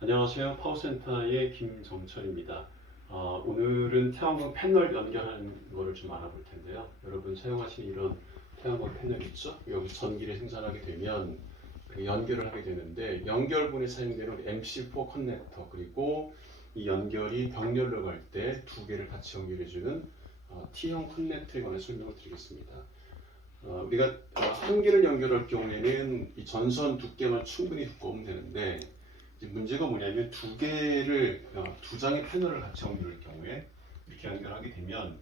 안녕하세요. 파워센터의 김정철입니다. 어, 오늘은 태양광 패널 연결하는 거를 좀 알아볼 텐데요. 여러분 사용하시는 이런 태양광 패널 있죠? 여기 전기를 생산하게 되면 그 연결을 하게 되는데 연결분에 사용되는 MC4 커넥터 그리고 이 연결이 병렬로 갈 때 두 개를 같이 연결해주는 어, T형 커넥터에 관해 설명을 드리겠습니다. 어, 우리가 어, 한 개를 연결할 경우에는 이 전선 두께만 충분히 두꺼우면 되는데 문제가 뭐냐면 두 개를 어, 두 장의 패널을 같이 연결할 경우에 이렇게 연결하게 되면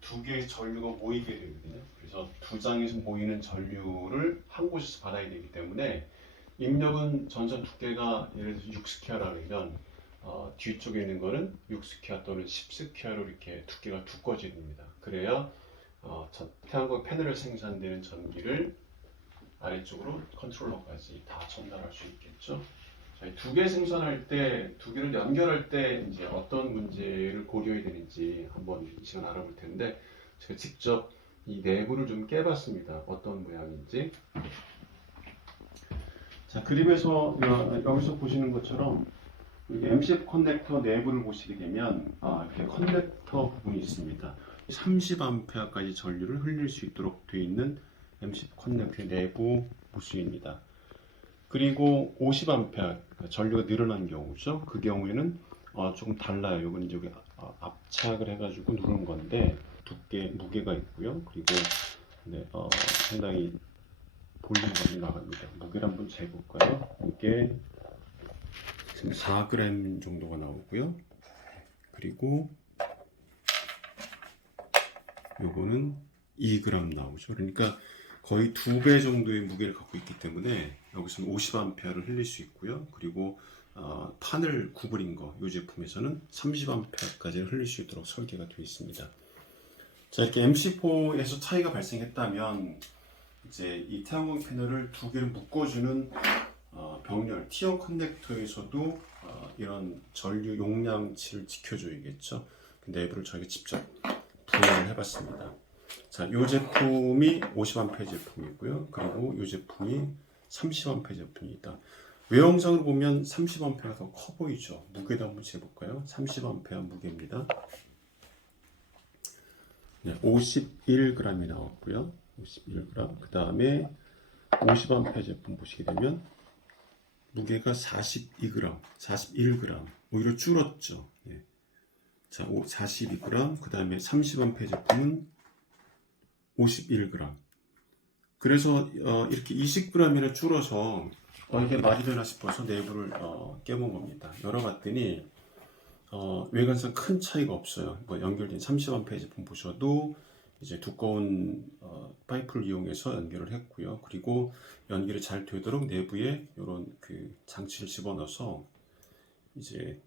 두 개의 전류가 모이게 되거든요. 그래서 두 장에서 모이는 전류를 한 곳에서 받아야 되기 때문에 입력은 전선 두께가 예를 들어서 6스퀘어라면 어, 뒤쪽에 있는 거는 6스퀘어 또는 10스퀘어로 이렇게 두께가 두꺼워집니다. 그래야 어, 전- 태양광 패널에 생산되는 전기를 아래쪽으로 컨트롤러까지 다 전달할 수 있겠죠. 두 개 생산할 때, 두 개를 연결할 때 이제 어떤 문제를 고려해야 되는지 한번 이 시간 알아볼 텐데 제가 직접 이 내부를 좀 깨봤습니다. 어떤 모양인지. 자, 그림에서 여- 여기서 보시는 것처럼 MCF 커넥터 내부를 보시게 되면 아, 이렇게 커넥터 부분이 있습니다. 30A까지 전류를 흘릴 수 있도록 되어 있는 MCF 커넥터의 내부 모습입니다. 그리고 50A 전류가 늘어난 경우죠. 그 경우에는 어, 조금 달라요. 이건 이제 여기 어, 압착을 해가지고 누른 건데 두께 무게가 있고요. 그리고 네, 어, 상당히 볼륨감이 나갑니다. 무게를 한번 재볼까요? 이게 지금 4g 정도가 나오고요. 그리고 요거는 2g 나오죠. 그러니까 거의 두 배 정도의 무게를 갖고 있기 때문에 여기서는 50A를 흘릴 수 있고요. 그리고 어, 판을 구부린 거, 이 제품에서는 30A까지 흘릴 수 있도록 설계가 되어 있습니다. 자, 이렇게 MC4에서 차이가 발생했다면 이제 이 태양광 패널을 두 개를 묶어주는 어, 병렬 T형 커넥터에서도 어, 이런 전류 용량치를 지켜줘야겠죠. 그 내부를 저희가 직접 분해를 해봤습니다. 자, 이 제품이 50A 제품이고요. 그리고 이 제품이 30A 제품이다. 외형상으로 보면 30A가 더 커 보이죠. 무게도 한번 재볼까요? 30A 무게입니다. 네, 51g이 나왔고요. 51g. 그 다음에 50A 제품 보시게 되면 무게가 42g, 41g. 오히려 줄었죠. 네. 자, 42g. 그 다음에 30A 제품은 51g. 그래서 어, 이렇게 20g이나 줄어서 어, 이게 말이 되나 싶어서 내부를 어, 깨본 겁니다. 열어봤더니 어, 외관상 큰 차이가 없어요. 뭐 연결된 30A 제품 보셔도 이제 두꺼운 어, 파이프를 이용해서 연결을 했고요. 그리고 연결이 잘 되도록 내부에 이런 그 장치를 집어넣어서 이제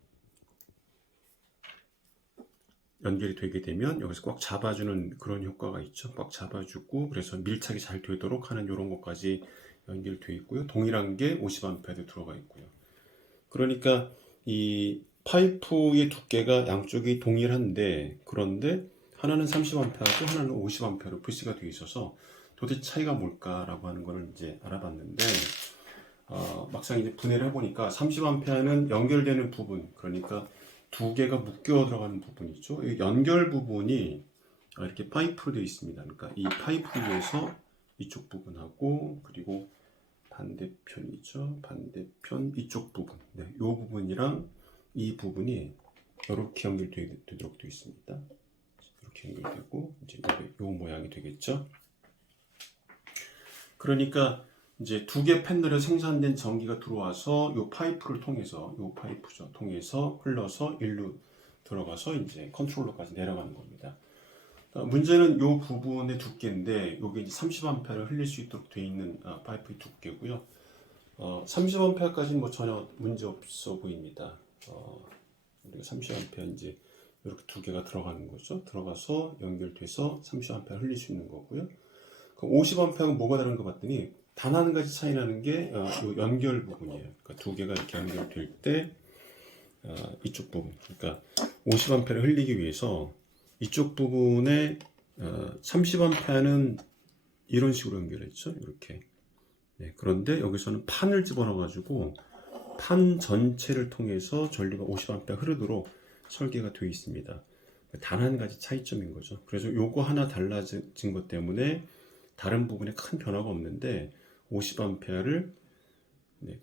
연결이 되게 되면 여기서 꽉 잡아주는 그런 효과가 있죠. 꽉 잡아주고 그래서 밀착이 잘 되도록 하는 이런 것까지 연결되어 있고요. 동일한 게 50A도 들어가 있고요. 그러니까 이 파이프의 두께가 양쪽이 동일한데 그런데 하나는 30A고 하나는 50A로 표시가 되어 있어서 도대체 차이가 뭘까라고 하는 거를 이제 알아봤는데 어, 막상 이제 분해를 해보니까 30A는 연결되는 부분 그러니까 두 개가 묶여 들어가는 부분이죠. 이 연결 부분이 이렇게 파이프로 되어 있습니다. 그러니까 이 파이프 위에서 이쪽 부분하고 그리고 반대편이죠. 반대편 이쪽 부분. 네, 이 부분이랑 이 부분이 이렇게 연결되도록 되어 있습니다. 이렇게 연결되고 이제 이 모양이 되겠죠. 그러니까 이제 두개 패널에 생산된 전기가 들어와서 이 파이프를 통해서 이 파이프죠 통해서 흘러서 일로 들어가서 이제 컨트롤러까지 내려가는 겁니다. 어, 문제는 이 부분의 두께인데 이게 이제 30A를 흘릴 수 있도록 되어 있는 아, 파이프의 두께고요. 어, 30A까지는 뭐 전혀 문제 없어 보입니다. 어, 우리가 30A 이제 이렇게 두 개가 들어가는 거죠. 들어가서 연결돼서 30A 흘릴 수 있는 거고요. 그럼 50A는 뭐가 다른 것 같더니 단 한 가지 차이 나는 게 어, 요 연결 부분이에요. 그러니까 두 개가 이렇게 연결될 때 어, 이쪽 부분, 그러니까 50A를 흘리기 위해서 이쪽 부분에 어, 30A는 이런 식으로 연결했죠. 이렇게. 네, 그런데 여기서는 판을 집어넣어 가지고 판 전체를 통해서 전류가 50A 흐르도록 설계가 되어 있습니다. 단 한 가지 차이점인 거죠. 그래서 요거 하나 달라진 것 때문에 다른 부분에 큰 변화가 없는데 50A를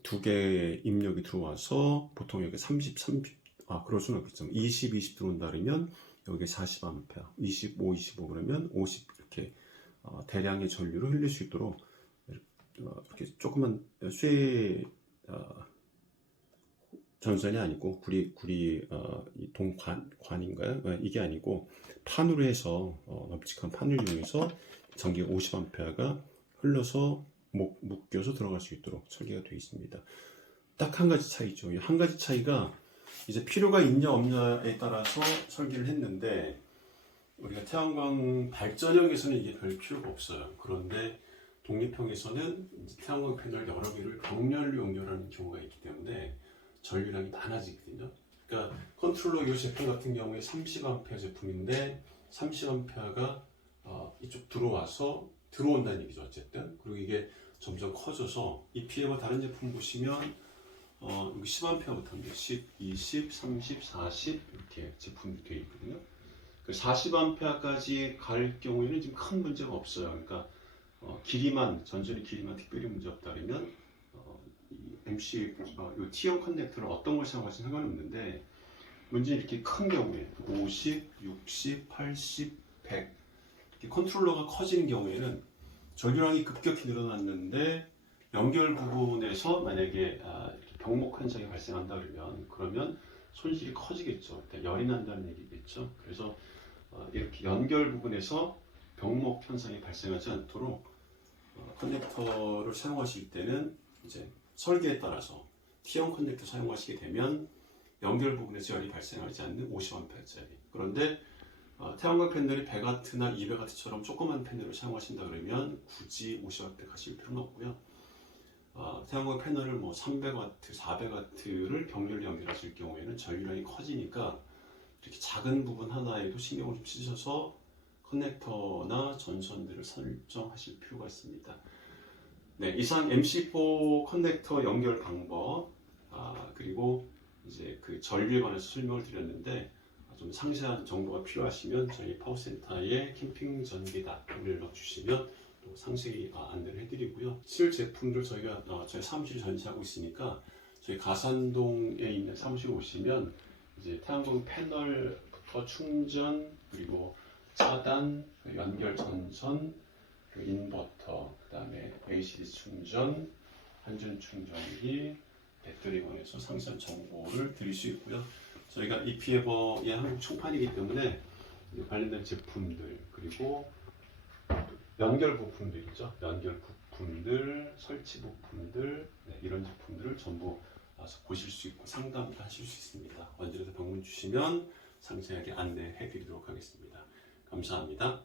두 개의 입력이 들어와서 보통 여기 30, 30, 아 그럴 수는 없겠죠. 20, 20 들어온다 그러면 여기 40A, 25, 25 그러면 50 이렇게 어, 대량의 전류를 흘릴 수 있도록 어, 이렇게 조그만 쇠 어, 전선이 아니고 구리 구리 어, 이 동관 관인가요? 어, 이게 아니고 판으로 해서 어, 널찍한 판을 이용해서 전기 50A가 흘러서 목, 묶여서 들어갈 수 있도록 설계가 되어 있습니다. 딱 한 가지 차이죠. 이 한 가지 차이가 이제 필요가 있냐 없냐에 따라서 설계를 했는데 우리가 태양광 발전형에서는 이게 별 필요가 없어요. 그런데 독립형에서는 태양광 패널 여러 개를 병렬로 연결하는 경우가 있기 때문에 전류량이 많아지거든요. 그러니까 컨트롤러 이 제품 같은 경우에 30A 제품인데 30A가 어, 이쪽 들어와서 들어온다는 얘기죠. 어쨌든 그리고 이게 점점 커져서 EPM과 다른 제품 보시면 어, 여기 10A부터인데 10, 20, 30, 40 이렇게 제품이 되어 있거든요. 그 40A까지 갈 경우에는 지금 큰 문제가 없어요. 그러니까 어, 길이만 전전의 길이만 특별히 문제 없다 그러면 어, 이 MC 어, 요 T형 커넥터를 어떤 걸 사용하시는 상관이 없는데 문제는 이렇게 큰 경우에 50, 60, 80, 100 이렇게 컨트롤러가 커지는 경우에는 전류량이 급격히 늘어났는데 연결 부분에서 만약에 아, 병목 현상이 발생한다 그러면 그러면 손실이 커지겠죠. 그러니까 열이 난다는 얘기겠죠. 그래서 어, 이렇게 연결 부분에서 병목 현상이 발생하지 않도록 어, 커넥터를 사용하실 때는 이제 설계에 따라서 T형 커넥터 사용하시게 되면 연결 부분에서 열이 발생하지 않는 50A짜리. 그런데 어, 태양광 패널이 100W나 200W처럼 조그만 패널을 사용하신다 그러면 굳이 50W 가실 필요는 없고요. 어, 태양광 패널을 뭐 300W, 400W를 병렬로 연결하실 경우에는 전류량이 커지니까 이렇게 작은 부분 하나에도 신경을 좀 쓰셔서 커넥터나 전선들을 설정하실 필요가 있습니다. 네, 이상 MC4 커넥터 연결 방법 아, 그리고 이제 그 전류에 관해서 설명을 드렸는데 좀 상세한 정보가 필요하시면 저희 파워센터에 캠핑 전기다를 연락 주시면 또 상세히 아, 안내를 해드리고요. 실 제품들 저희가 어, 저희 사무실 전시하고 있으니까 저희 가산동에 있는 사무실 오시면 이제 태양광 패널부터 충전 그리고 차단, 그 연결 전선, 그 인버터, 그 다음에 AC 충전, 한전 충전기, 배터리 관해서 상세한 정보를 드릴 수 있고요. 저희가 EP에버의 한국 총판이기 때문에 관련된 제품들 그리고 연결 부품들 있죠. 연결 부품들, 설치 부품들 네, 이런 제품들을 전부 와서 보실 수 있고 상담도 하실 수 있습니다. 언제라도 방문 주시면 상세하게 안내해 드리도록 하겠습니다. 감사합니다.